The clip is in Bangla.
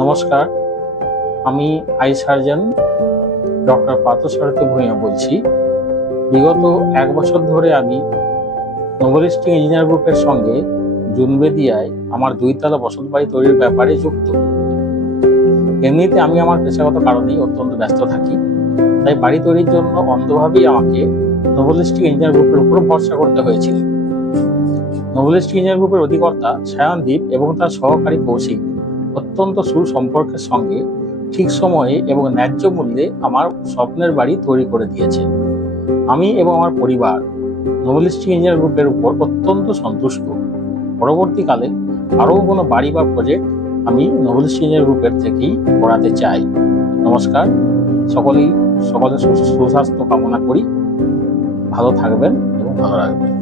নমস্কার, আমি I surgeon doctor Parthasarathi Bhuiyan বলছি। বিগত 1 বছর ধরে আমি নোবেলিস্টিক ইঞ্জিনিয়ার গ্রুপের সঙ্গে জুনবেদিয়ায় আমার 2 তলা বসত বাড়ি তৈরির ব্যাপারে যুক্ত। এমনিতে আমি আমার পেশাগত কারণেই অত্যন্ত ব্যস্ত থাকি, তাই বাড়ি তৈরির জন্য অন্ধভাবেই আমাকে নোবেলিস্টিক ইঞ্জিনিয়ার গ্রুপের উপর ভরসা করতে হয়েছিল। নোবেলিস্টিক ইঞ্জিনিয়ার গ্রুপের অধিকর্তা সায়নদীপ এবং তার সহকারী কৌশিক অত্যন্ত সুসম্পর্কের সঙ্গে ঠিক সময়ে এবং ন্যায্য মূল্যে আমার স্বপ্নের বাড়ি তৈরি করে দিয়েছে। আমি এবং আমার পরিবার নোবেলিস্টিক ইঞ্জিনিয়ার গ্রুপের উপর অত্যন্ত সন্তুষ্ট। পরবর্তীকালে আরও কোনো বাড়ি বা প্রজেক্ট আমি নোবেলিস্টিক ইঞ্জিনিয়ার গ্রুপের থেকেই করাতে চাই। নমস্কার, সকলের সুস্বাস্থ্য কামনা করি। ভালো থাকবেন এবং ভালো রাখবেন।